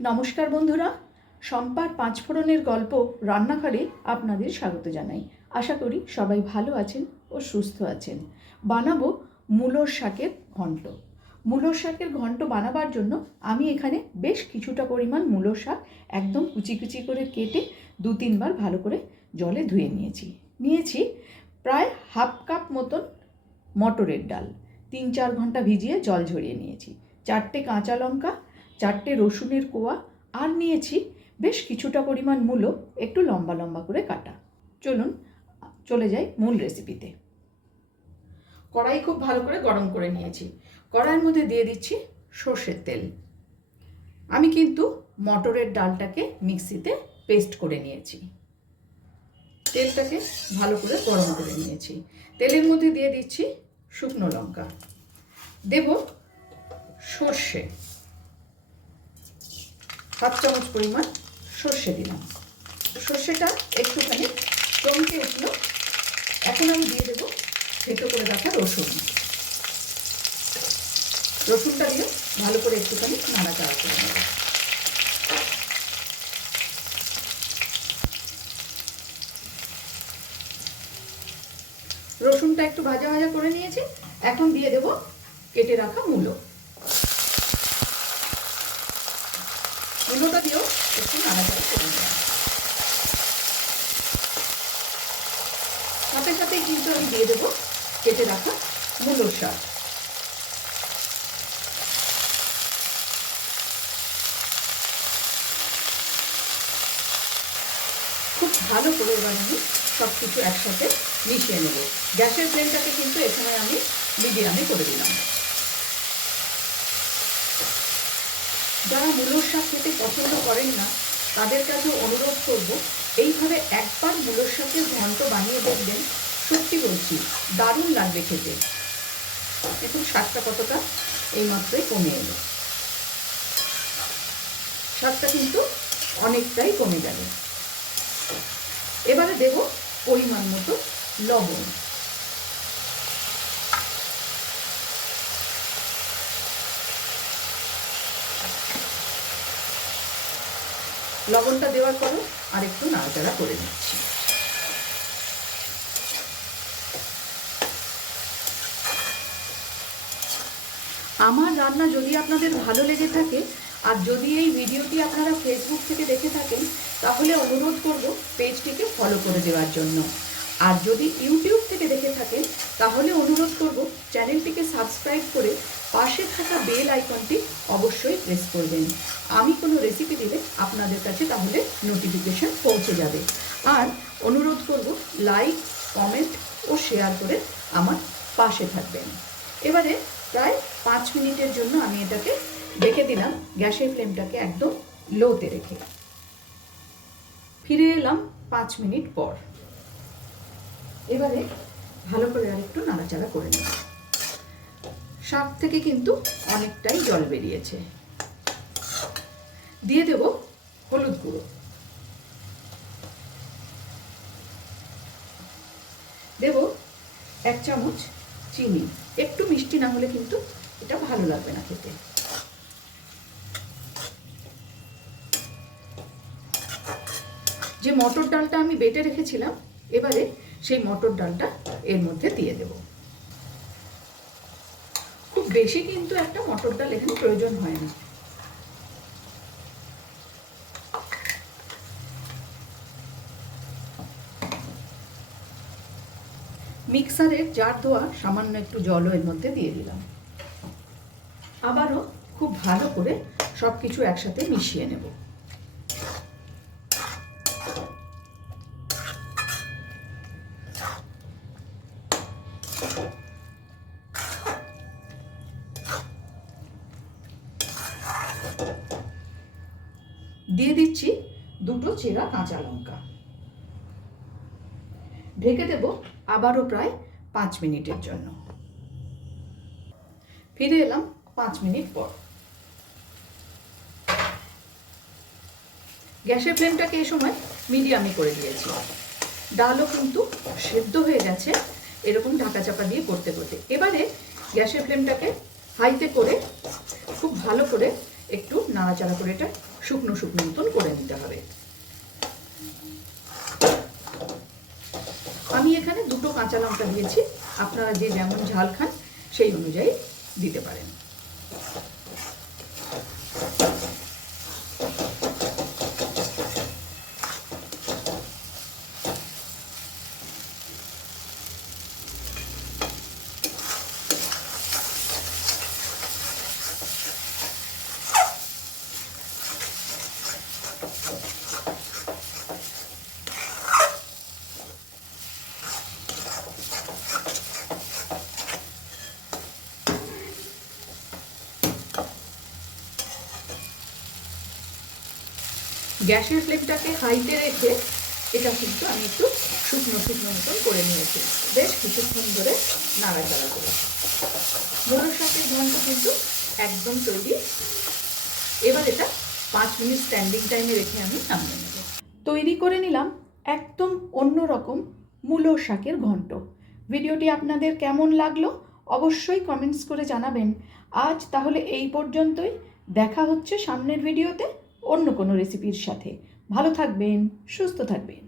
নমস্কার বন্ধুরা, শম্পার পাঁচফোড়নের গল্প রান্নাঘরে আপনাদের স্বাগত জানাই। আশা করি সবাই ভালো আছেন ও সুস্থ আছেন। বানাবো মূলোর শাকের ঘন্ট। মূলোর শাকের ঘন্ট বানাবার জন্য আমি এখানে বেশ কিছুটা পরিমাণ মূলোর শাক একদম কুচি কুচি করে কেটে 2-3 বার ভালো করে জলে ধুয়ে নিয়েছি প্রায় হাফ কাপ মতন মটরের ডাল 3-4 ঘন্টা ভিজিয়ে জল ঝরিয়ে নিয়েছি, 4টে কাঁচা লঙ্কা, 4টে রসুনের কোয়া, আর নিয়েছি বেশ কিছুটা পরিমাণ মূলো একটু লম্বা লম্বা করে কাটা। চলুন চলে যাই মূল রেসিপিতে। কড়াই খুব ভালো করে গরম করে নিয়েছি। কড়াইয়ের মধ্যে দিয়ে দিচ্ছি সর্ষের তেল। আমি কিন্তু মটরের ডালটাকে মিক্সিতে পেস্ট করে নিয়েছি। তেলটাকে ভালো করে গরম করে নিয়েছি। তেলের মধ্যে দিয়ে দিচ্ছি শুকনো লঙ্কা, দেব সর্ষে, 7 চামচ পরিমাণ সর্ষে দিলাম। সর্ষেটা একটুখানি চমকে উঠলো। এখন আমি দিয়ে দেবো থেতো করে রাখা রসুনটা দিয়ে ভালো করে একটুখানি নাড়াচাড়া করে নেব। রসুনটা একটু ভাজা ভাজা করে নিয়েছি। এখন দিয়ে দেবো কেটে রাখা মূলোটা দিয়েও একটু নাড়াচাড়া করে নেব। সাথে সাথেই কিন্তু আমি দিয়ে দেবো কেটে রাখা মূলোর শাক। খুব ভালো করে এবার আমি সব কিছু একসাথে মিশিয়ে নেব। গ্যাসের ফ্লেমটাকে কিন্তু এ সময় আমি মিডিয়ামে করে দিলাম। যারা মূলোর শাক খেতে পছন্দ করেন না তাদের কাছে অনুরোধ করব, এইভাবে একবার মূলোর শাকের ঘন্ট বানিয়ে দেখবেন। সত্যি বলছি, দারুণ লাগবে খেতে। দেখুন শাকটা কতটা এইমাত্রই কমে এলো। শাকটা কিন্তু অনেকটাই কমে গেল। এবারে দেব পরিমাণ মতো লবণ। লবণটা দেওয়ার পরও আর একটু নাড়াচাড়া করে নিচ্ছি। আমার রান্না যদি আপনাদের ভালো লেগে থাকে আর যদি এই ভিডিওটি আপনারা ফেসবুক থেকে দেখে থাকেন তাহলে অনুরোধ করব পেজটিকে ফলো করে দেওয়ার জন্য। আর যদি ইউটিউব থেকে দেখে থাকেন তাহলে অনুরোধ করব চ্যানেলটিকে সাবস্ক্রাইব করে পাশে থাকা বেল আইকনটি অবশ্যই প্রেস করবেন। আমি কোনো রেসিপি দিলে আপনাদের কাছে তাহলে নোটিফিকেশন পৌঁছে যাবে। আর অনুরোধ করব লাইক, কমেন্ট ও শেয়ার করে আমার পাশে থাকবেন। এবারে প্রায় 5 মিনিটের জন্য আমি এটাকে ঢেকে দিলাম, গ্যাসের ফ্লেমটাকে একদম লোতে রেখে। ফিরে এলাম 5 মিনিট পর। এবারে ভালো করে আরেকটু নাড়াচাড়া করে নিই। শাক থেকে কিন্তু অনেকটাই জল বেরিয়েছে। দিয়ে দেব হলুদ গুঁড়ো, দেব 1 চামচ চিনি। একটু মিষ্টি না হলে কিন্তু এটা ভালো লাগবে না খেতে। যে মটর ডালটা আমি বেটে রেখেছিলাম এবারে সেই মটর ডালটা এর মধ্যে দিয়ে দেব। খুব বেশি কিন্তু একটা মটর ডাল এখানে প্রয়োজন হয় না। মিক্সারের জার ধোয়া সামান্য একটু জলও এর মধ্যে দিয়ে দিলাম। আবারও খুব ভালো করে সব কিছু একসাথে মিশিয়ে নেব। দিয়ে দিচ্ছি 2টো চেরা কাঁচা লঙ্কা। ঢেকে দেব আবারও প্রায় 5 মিনিটের জন্য। ফিরে এলাম 5 মিনিট পর। গ্যাসের ফ্লেমটাকে এই সময় মিডিয়ামে করে দিয়েছি। ডালও কিন্তু সেদ্ধ হয়ে গেছে এরকম ঢাকা চাপা দিয়ে করতে করতে। এবারে গ্যাসের ফ্লেমটাকে হাইতে করে খুব ভালো করে একটু নাড়াচাড়া করে এটা শুকনো শুকনো মতন করে নিতে হবে। আমি এখানে 2টো কাঁচা লঙ্কা দিয়েছি, আপনারা যে যেমন ঝাল খান সেই অনুযায়ী দিতে পারেন। গ্যাসের ফ্লেমটাকে হাইতে রেখে এটা কিন্তু আমি একটু শুকনো শুকনো মতন করে নিয়েছি, বেশ কিছুক্ষণ ধরে নাড়াচাড়া করে। মূলো শাকের ঘন্ট কিন্তু একদম তৈরি। এবার এটা 5 মিনিট স্ট্যান্ডিং টাইমে রেখে আমি নামিয়ে নেব। তৈরি করে নিলাম একদম অন্যরকম মূলো শাকের ঘন্ট। ভিডিওটি আপনাদের কেমন লাগলো অবশ্যই কমেন্টস করে জানাবেন। আজ তাহলে এই পর্যন্তই, দেখা হচ্ছে সামনের ভিডিওতে অন্য কোনো রেসিপির সাথে। ভালো থাকবেন, সুস্থ থাকবেন।